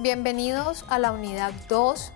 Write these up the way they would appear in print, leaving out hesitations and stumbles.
Bienvenidos a la unidad 2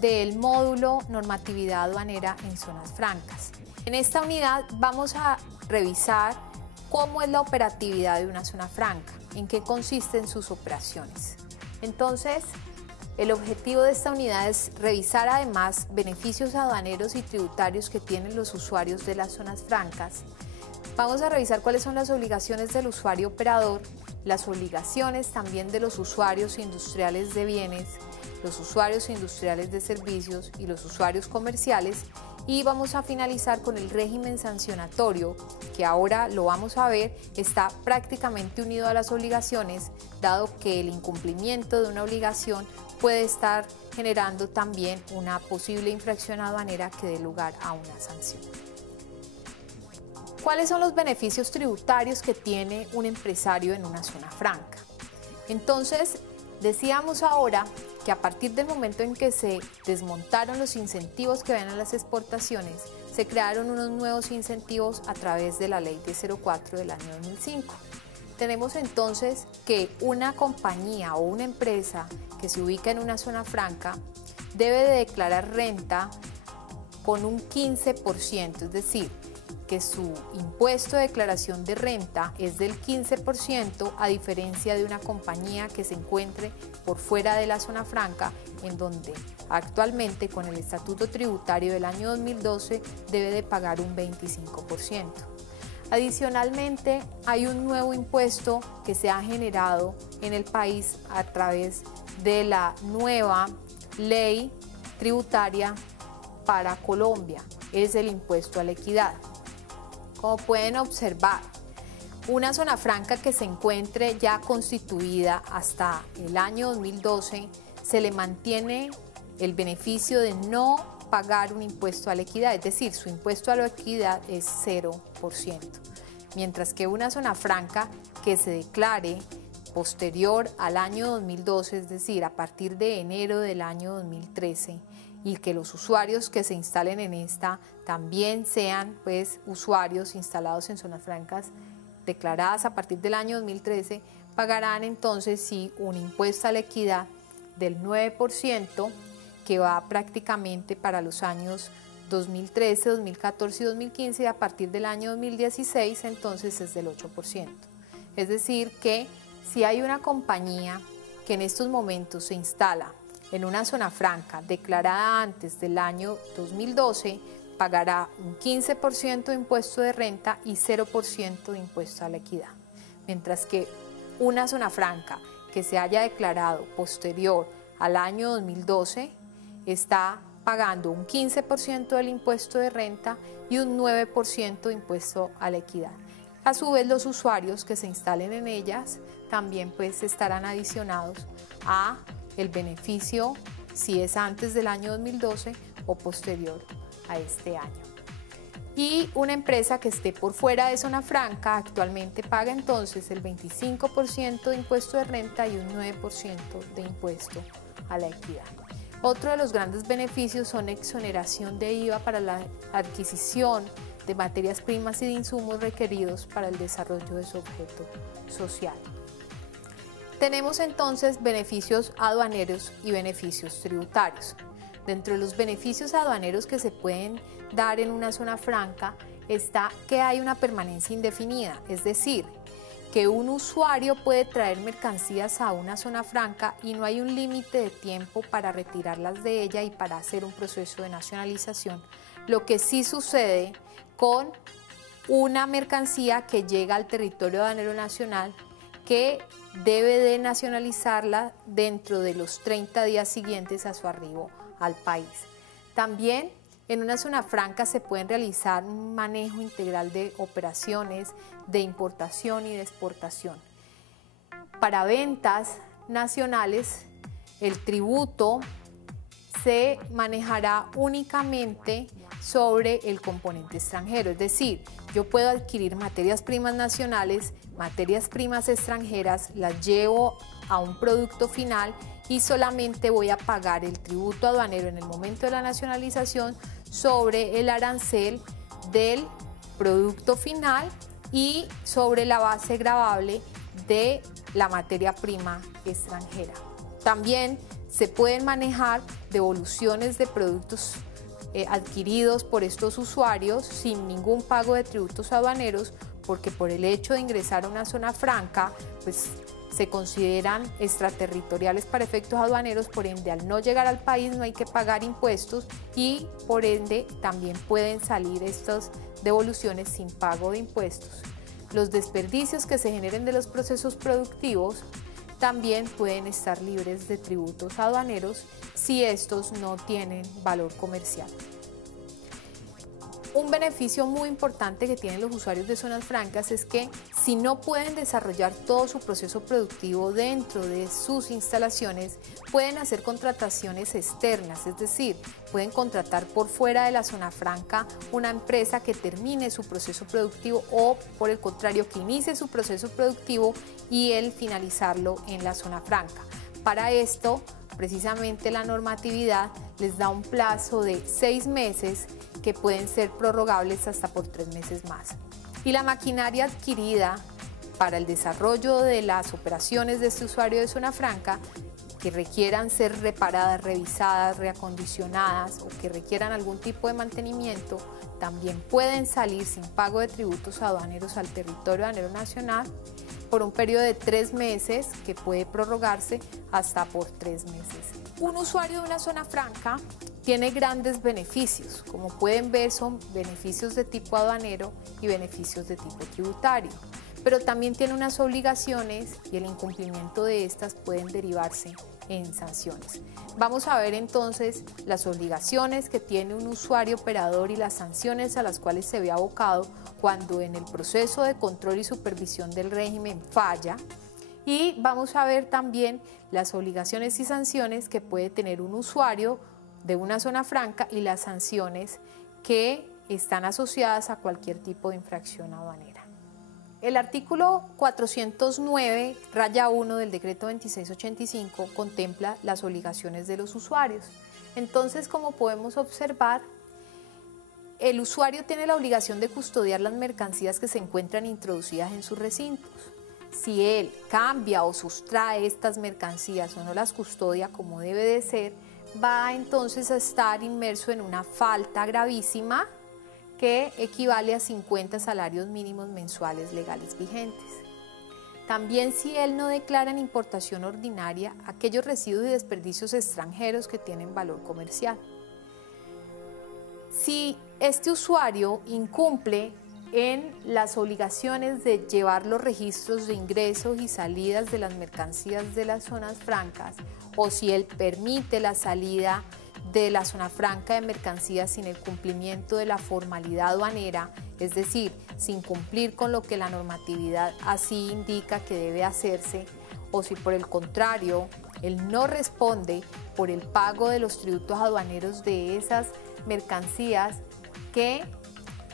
del módulo Normatividad Aduanera en Zonas Francas. En esta unidad vamos a revisar cómo es la operatividad de una zona franca, en qué consisten sus operaciones. Entonces, el objetivo de esta unidad es revisar además beneficios aduaneros y tributarios que tienen los usuarios de las zonas francas. Vamos a revisar cuáles son las obligaciones del usuario operador, las obligaciones también de los usuarios industriales de bienes, los usuarios industriales de servicios y los usuarios comerciales, y vamos a finalizar con el régimen sancionatorio, que ahora lo vamos a ver, está prácticamente unido a las obligaciones, dado que el incumplimiento de una obligación puede estar generando también una posible infracción aduanera que dé lugar a una sanción. ¿Cuáles son los beneficios tributarios que tiene un empresario en una zona franca? Entonces, decíamos ahora que a partir del momento en que se desmontaron los incentivos que ven a las exportaciones, se crearon unos nuevos incentivos a través de la Ley de 04 del año 2005. Tenemos entonces que una compañía o una empresa que se ubica en una zona franca debe de declarar renta con un 15%, es decir, que su impuesto de declaración de renta es del 15%, a diferencia de una compañía que se encuentre por fuera de la zona franca, en donde actualmente con el Estatuto Tributario del año 2012 debe de pagar un 25%. Adicionalmente, hay un nuevo impuesto que se ha generado en el país a través de la nueva ley tributaria para Colombia, es el impuesto a la equidad. Como pueden observar, una zona franca que se encuentre ya constituida hasta el año 2012, se le mantiene el beneficio de no pagar un impuesto a la equidad, es decir, su impuesto a la equidad es 0%, mientras que una zona franca que se declare posterior al año 2012, es decir, a partir de enero del año 2013, y que los usuarios que se instalen en esta también sean usuarios instalados en zonas francas declaradas a partir del año 2013, pagarán entonces sí un impuesto a la equidad del 9%, que va prácticamente para los años 2013, 2014 y 2015, y a partir del año 2016 entonces es del 8%. Es decir que si hay una compañía que en estos momentos se instala en una zona franca declarada antes del año 2012, pagará un 15% de impuesto de renta y 0% de impuesto a la equidad. Mientras que una zona franca que se haya declarado posterior al año 2012 está pagando un 15% del impuesto de renta y un 9% de impuesto a la equidad. A su vez, los usuarios que se instalen en ellas también estarán adicionados a el beneficio si es antes del año 2012 o posterior a este año. Y una empresa que esté por fuera de zona franca actualmente paga entonces el 25% de impuesto de renta y un 9% de impuesto a la equidad. Otro de los grandes beneficios son exoneración de IVA para la adquisición de materias primas y de insumos requeridos para el desarrollo de su objeto social. Tenemos entonces beneficios aduaneros y beneficios tributarios. Dentro de los beneficios aduaneros que se pueden dar en una zona franca está que hay una permanencia indefinida, es decir, que un usuario puede traer mercancías a una zona franca y no hay un límite de tiempo para retirarlas de ella y para hacer un proceso de nacionalización, lo que sí sucede con una mercancía que llega al territorio aduanero nacional, que debe de nacionalizarla dentro de los 30 días siguientes a su arribo al país. También en una zona franca se pueden realizar un manejo integral de operaciones de importación y de exportación. Para ventas nacionales, el tributo se manejará únicamente sobre el componente extranjero, es decir, yo puedo adquirir materias primas nacionales, materias primas extranjeras, las llevo a un producto final y solamente voy a pagar el tributo aduanero en el momento de la nacionalización sobre el arancel del producto final y sobre la base gravable de la materia prima extranjera. También se pueden manejar devoluciones de productos adquiridos por estos usuarios sin ningún pago de tributos aduaneros, porque por el hecho de ingresar a una zona franca, pues se consideran extraterritoriales para efectos aduaneros, por ende al no llegar al país no hay que pagar impuestos y por ende también pueden salir estas devoluciones sin pago de impuestos. Los desperdicios que se generen de los procesos productivos también pueden estar libres de tributos aduaneros si estos no tienen valor comercial. Un beneficio muy importante que tienen los usuarios de zonas francas es que si no pueden desarrollar todo su proceso productivo dentro de sus instalaciones, pueden hacer contrataciones externas, es decir, pueden contratar por fuera de la zona franca una empresa que termine su proceso productivo o, por el contrario, que inicie su proceso productivo y el finalizarlo en la zona franca. Para esto, precisamente la normatividad les da un plazo de 6 meses que pueden ser prorrogables hasta por 3 meses más. Y la maquinaria adquirida para el desarrollo de las operaciones de este usuario de zona franca que requieran ser reparadas, revisadas, reacondicionadas o que requieran algún tipo de mantenimiento, también pueden salir sin pago de tributos aduaneros al territorio aduanero nacional por un periodo de 3 meses que puede prorrogarse hasta por 3 meses. Un usuario de una zona franca tiene grandes beneficios. Como pueden ver, son beneficios de tipo aduanero y beneficios de tipo tributario, pero también tiene unas obligaciones y el incumplimiento de estas pueden derivarse en sanciones. Vamos a ver entonces las obligaciones que tiene un usuario operador y las sanciones a las cuales se ve abocado cuando en el proceso de control y supervisión del régimen falla. Y vamos a ver también las obligaciones y sanciones que puede tener un usuario de una zona franca y las sanciones que están asociadas a cualquier tipo de infracción aduanera. El artículo 409-1 del decreto 2685 contempla las obligaciones de los usuarios. Entonces, como podemos observar, el usuario tiene la obligación de custodiar las mercancías que se encuentran introducidas en sus recintos. Si él cambia o sustrae estas mercancías o no las custodia como debe de ser, va entonces a estar inmerso en una falta gravísima que equivale a 50 salarios mínimos mensuales legales vigentes. También si él no declara en importación ordinaria aquellos residuos y desperdicios extranjeros que tienen valor comercial. Si este usuario incumple en las obligaciones de llevar los registros de ingresos y salidas de las mercancías de las zonas francas, o si él permite la salida de la zona franca de mercancías sin el cumplimiento de la formalidad aduanera, es decir, sin cumplir con lo que la normatividad así indica que debe hacerse, o si por el contrario, él no responde por el pago de los tributos aduaneros de esas mercancías que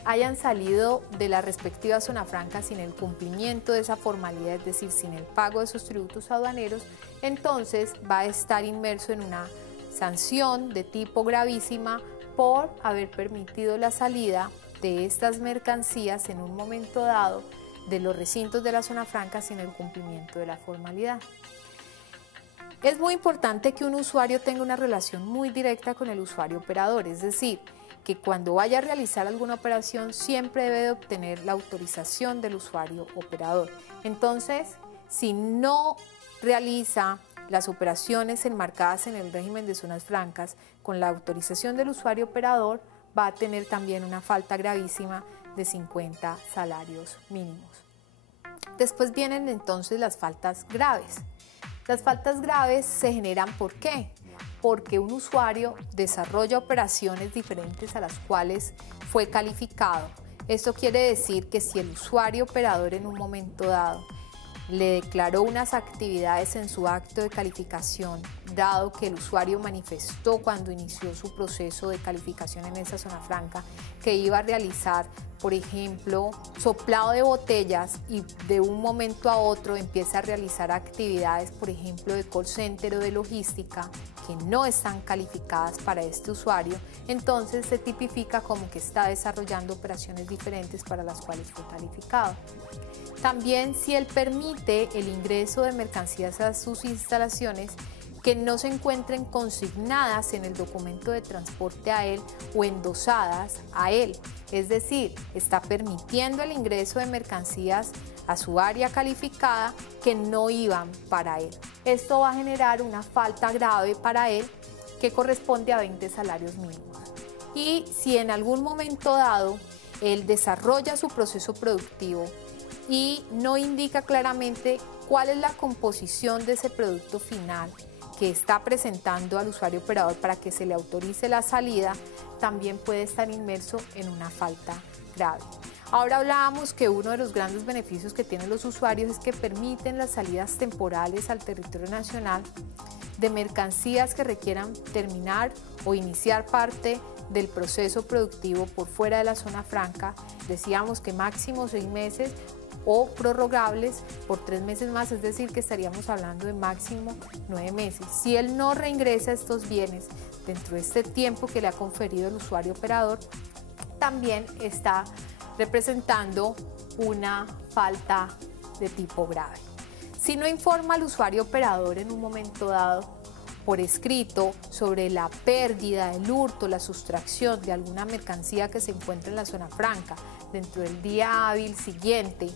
hayan salido de la respectiva zona franca sin el cumplimiento de esa formalidad, es decir, sin el pago de esos tributos aduaneros, entonces va a estar inmerso en una sanción de tipo gravísima por haber permitido la salida de estas mercancías en un momento dado de los recintos de la zona franca sin el cumplimiento de la formalidad. Es muy importante que un usuario tenga una relación muy directa con el usuario operador, es decir, que cuando vaya a realizar alguna operación siempre debe de obtener la autorización del usuario operador. Entonces, si no realiza las operaciones enmarcadas en el régimen de zonas francas con la autorización del usuario operador, va a tener también una falta gravísima de 50 salarios mínimos. Después vienen entonces las faltas graves. Las faltas graves se generan ¿por qué? Porque un usuario desarrolla operaciones diferentes a las cuales fue calificado. Esto quiere decir que si el usuario operador en un momento dado le declaró unas actividades en su acto de calificación, dado que el usuario manifestó cuando inició su proceso de calificación en esa zona franca que iba a realizar, por ejemplo, soplado de botellas, y de un momento a otro empieza a realizar actividades, por ejemplo, de call center o de logística, que no están calificadas para este usuario, entonces se tipifica como que está desarrollando operaciones diferentes para las cuales fue calificado. También, si él permite el ingreso de mercancías a sus instalaciones que no se encuentren consignadas en el documento de transporte a él o endosadas a él, es decir, está permitiendo el ingreso de mercancías a su área calificada que no iban para él. Esto va a generar una falta grave para él que corresponde a 20 salarios mínimos. Y si en algún momento dado él desarrolla su proceso productivo y no indica claramente cuál es la composición de ese producto final que está presentando al usuario operador para que se le autorice la salida, también puede estar inmerso en una falta grave. Ahora hablábamos que uno de los grandes beneficios que tienen los usuarios es que permiten las salidas temporales al territorio nacional de mercancías que requieran terminar o iniciar parte del proceso productivo por fuera de la zona franca. Decíamos que máximo 6 meses o prorrogables por 3 meses más, es decir, que estaríamos hablando de máximo 9 meses. Si él no reingresa estos bienes dentro de este tiempo que le ha conferido el usuario operador, también está representando una falta de tipo grave. Si no informa al usuario operador en un momento dado por escrito sobre la pérdida, el hurto, la sustracción de alguna mercancía que se encuentra en la zona franca dentro del día hábil siguiente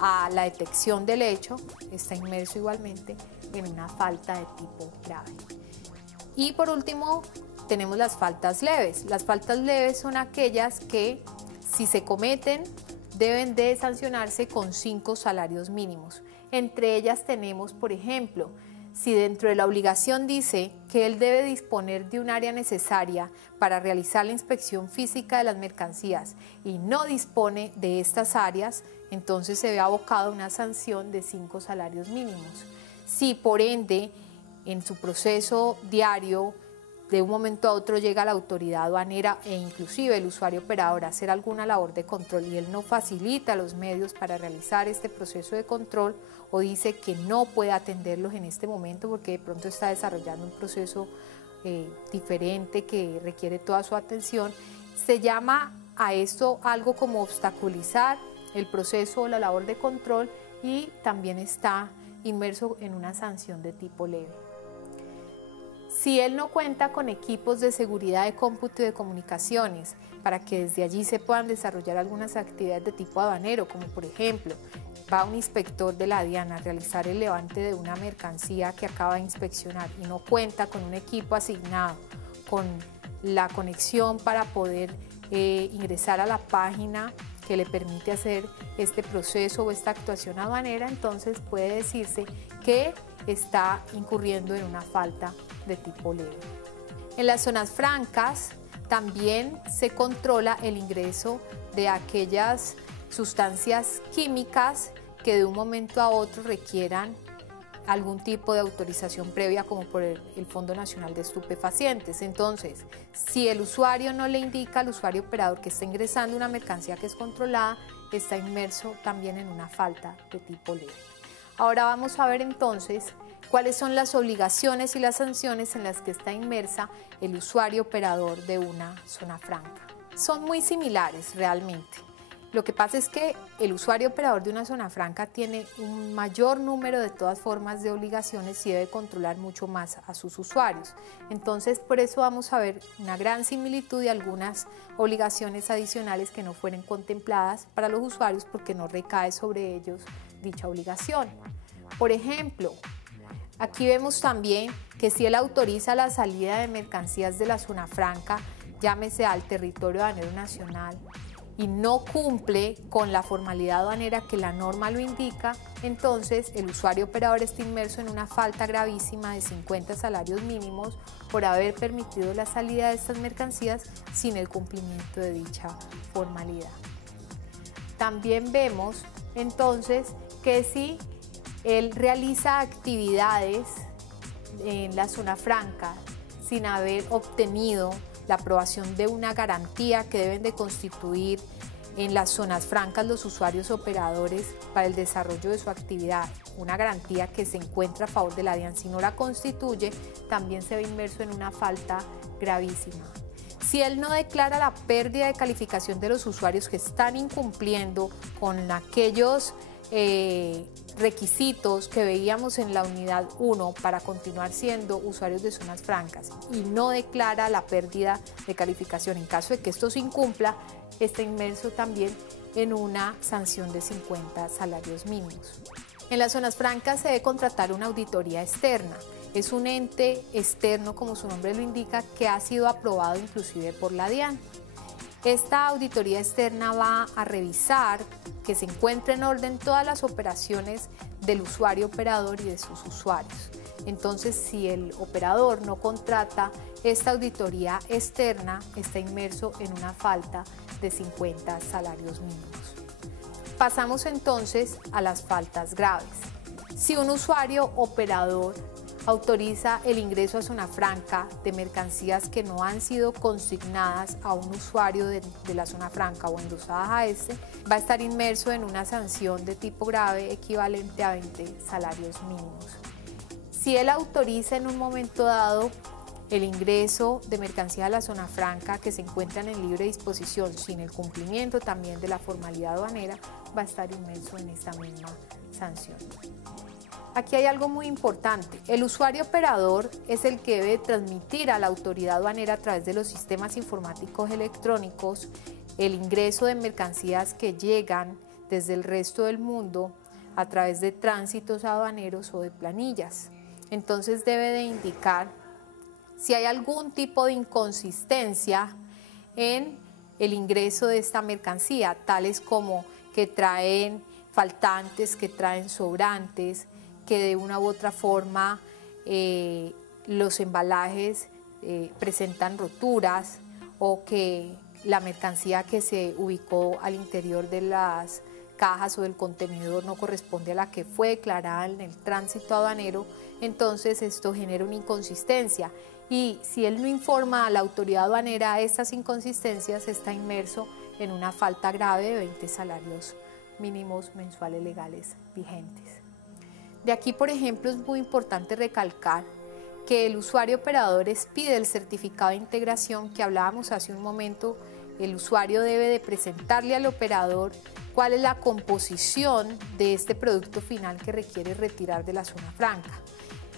a la detección del hecho, está inmerso igualmente en una falta de tipo grave. Y por último, tenemos las faltas leves. Las faltas leves son aquellas que, si se cometen, deben de sancionarse con 5 salarios mínimos. Entre ellas tenemos, por ejemplo, si dentro de la obligación dice que él debe disponer de un área necesaria para realizar la inspección física de las mercancías y no dispone de estas áreas, entonces se ve abocado a una sanción de 5 salarios mínimos. Si por ende en su proceso diario de un momento a otro llega la autoridad aduanera e inclusive el usuario operador a hacer alguna labor de control y él no facilita los medios para realizar este proceso de control o dice que no puede atenderlos en este momento porque de pronto está desarrollando un proceso diferente que requiere toda su atención, se llama a esto algo como obstaculizar el proceso o la labor de control y también está inmerso en una sanción de tipo leve. Si él no cuenta con equipos de seguridad de cómputo y de comunicaciones para que desde allí se puedan desarrollar algunas actividades de tipo aduanero, como por ejemplo, va un inspector de la DIAN a realizar el levante de una mercancía que acaba de inspeccionar y no cuenta con un equipo asignado, con la conexión para poder ingresar a la página que le permite hacer este proceso o esta actuación aduanera, entonces puede decirse que está incurriendo en una falta de tipo leve. En las zonas francas también se controla el ingreso de aquellas sustancias químicas que de un momento a otro requieran algún tipo de autorización previa como por el Fondo Nacional de Estupefacientes. Entonces, si el usuario no le indica al usuario operador que está ingresando una mercancía que es controlada, está inmerso también en una falta de tipo leve. Ahora vamos a ver entonces cuáles son las obligaciones y las sanciones en las que está inmersa el usuario operador de una zona franca. Son muy similares realmente. Lo que pasa es que el usuario operador de una zona franca tiene un mayor número de todas formas de obligaciones y debe controlar mucho más a sus usuarios. Entonces, por eso vamos a ver una gran similitud y algunas obligaciones adicionales que no fueron contempladas para los usuarios porque no recae sobre ellos dicha obligación. Por ejemplo, aquí vemos también que si él autoriza la salida de mercancías de la zona franca, llámese al territorio aduanero nacional, y no cumple con la formalidad aduanera que la norma lo indica, entonces el usuario operador está inmerso en una falta gravísima de 50 salarios mínimos por haber permitido la salida de estas mercancías sin el cumplimiento de dicha formalidad. También vemos entonces que si él realiza actividades en la zona franca sin haber obtenido la aprobación de una garantía que deben de constituir en las zonas francas los usuarios operadores para el desarrollo de su actividad, una garantía que se encuentra a favor de la DIAN, si no la constituye, también se ve inmerso en una falta gravísima. Si él no declara la pérdida de calificación de los usuarios que están incumpliendo con aquellos requisitos que veíamos en la unidad 1 para continuar siendo usuarios de zonas francas y no declara la pérdida de calificación, en caso de que esto se incumpla, está inmerso también en una sanción de 50 salarios mínimos. En las zonas francas se debe contratar una auditoría externa. Es un ente externo, como su nombre lo indica, que ha sido aprobado inclusive por la DIAN. Esta auditoría externa va a revisar que se encuentren en orden todas las operaciones del usuario operador y de sus usuarios. Entonces, si el operador no contrata esta auditoría externa, está inmerso en una falta de 50 salarios mínimos. Pasamos entonces a las faltas graves. Si un usuario operador autoriza el ingreso a zona franca de mercancías que no han sido consignadas a un usuario de la zona franca o endosadas a este, va a estar inmerso en una sanción de tipo grave equivalente a 20 salarios mínimos. Si él autoriza en un momento dado el ingreso de mercancía a la zona franca que se encuentran en libre disposición sin el cumplimiento también de la formalidad aduanera, va a estar inmerso en esta misma sanción. Aquí hay algo muy importante. El usuario operador es el que debe transmitir a la autoridad aduanera a través de los sistemas informáticos electrónicos el ingreso de mercancías que llegan desde el resto del mundo a través de tránsitos aduaneros o de planillas. Entonces debe de indicar si hay algún tipo de inconsistencia en el ingreso de esta mercancía, tales como que traen faltantes, que traen sobrantes, que de una u otra forma los embalajes presentan roturas o que la mercancía que se ubicó al interior de las cajas o del contenedor no corresponde a la que fue declarada en el tránsito aduanero, entonces esto genera una inconsistencia. Y si él no informa a la autoridad aduanera de estas inconsistencias, está inmerso en una falta grave de 20 salarios mínimos mensuales legales vigentes. De aquí, por ejemplo, es muy importante recalcar que el usuario operador expide el certificado de integración que hablábamos hace un momento. El usuario debe de presentarle al operador cuál es la composición de este producto final que requiere retirar de la zona franca.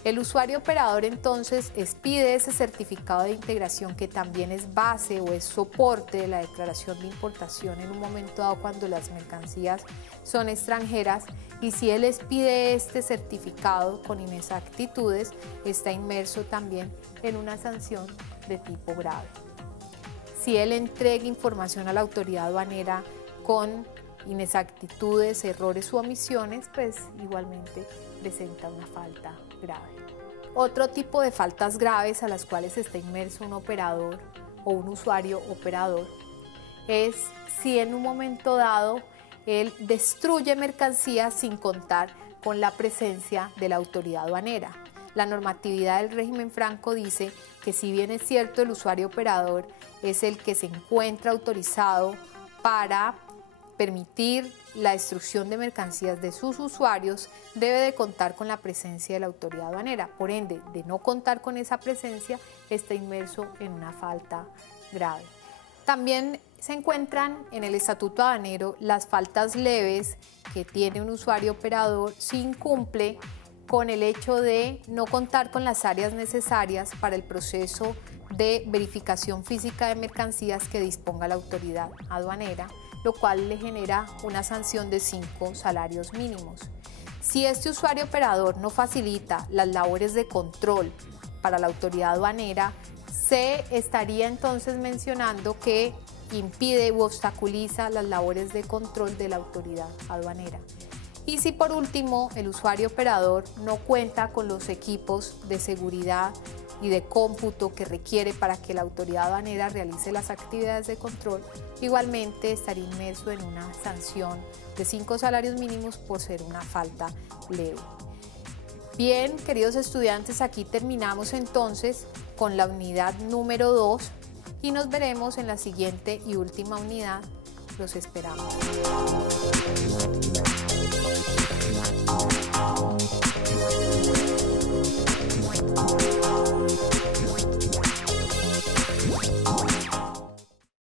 El usuario operador entonces expide ese certificado de integración que también es base o es soporte de la declaración de importación en un momento dado cuando las mercancías son extranjeras, y si él expide este certificado con inexactitudes, está inmerso también en una sanción de tipo grave. Si él entrega información a la autoridad aduanera con inexactitudes, errores u omisiones, pues igualmente presenta una falta grave. Otro tipo de faltas graves a las cuales está inmerso un operador o un usuario operador es si en un momento dado él destruye mercancías sin contar con la presencia de la autoridad aduanera. La normatividad del régimen franco dice que si bien es cierto el usuario operador es el que se encuentra autorizado para permitir la destrucción de mercancías de sus usuarios, debe de contar con la presencia de la autoridad aduanera. Por ende, de no contar con esa presencia, está inmerso en una falta grave. También se encuentran en el Estatuto Aduanero las faltas leves que tiene un usuario operador si incumple con el hecho de no contar con las áreas necesarias para el proceso de verificación física de mercancías que disponga la autoridad aduanera, lo cual le genera una sanción de 5 salarios mínimos. Si este usuario operador no facilita las labores de control para la autoridad aduanera, se estaría entonces mencionando que impide u obstaculiza las labores de control de la autoridad aduanera. Y si por último el usuario operador no cuenta con los equipos de seguridad y de cómputo que requiere para que la autoridad aduanera realice las actividades de control, igualmente estaría inmerso en una sanción de 5 salarios mínimos por ser una falta leve. Bien, queridos estudiantes, aquí terminamos entonces con la unidad número 2 y nos veremos en la siguiente y última unidad. Los esperamos.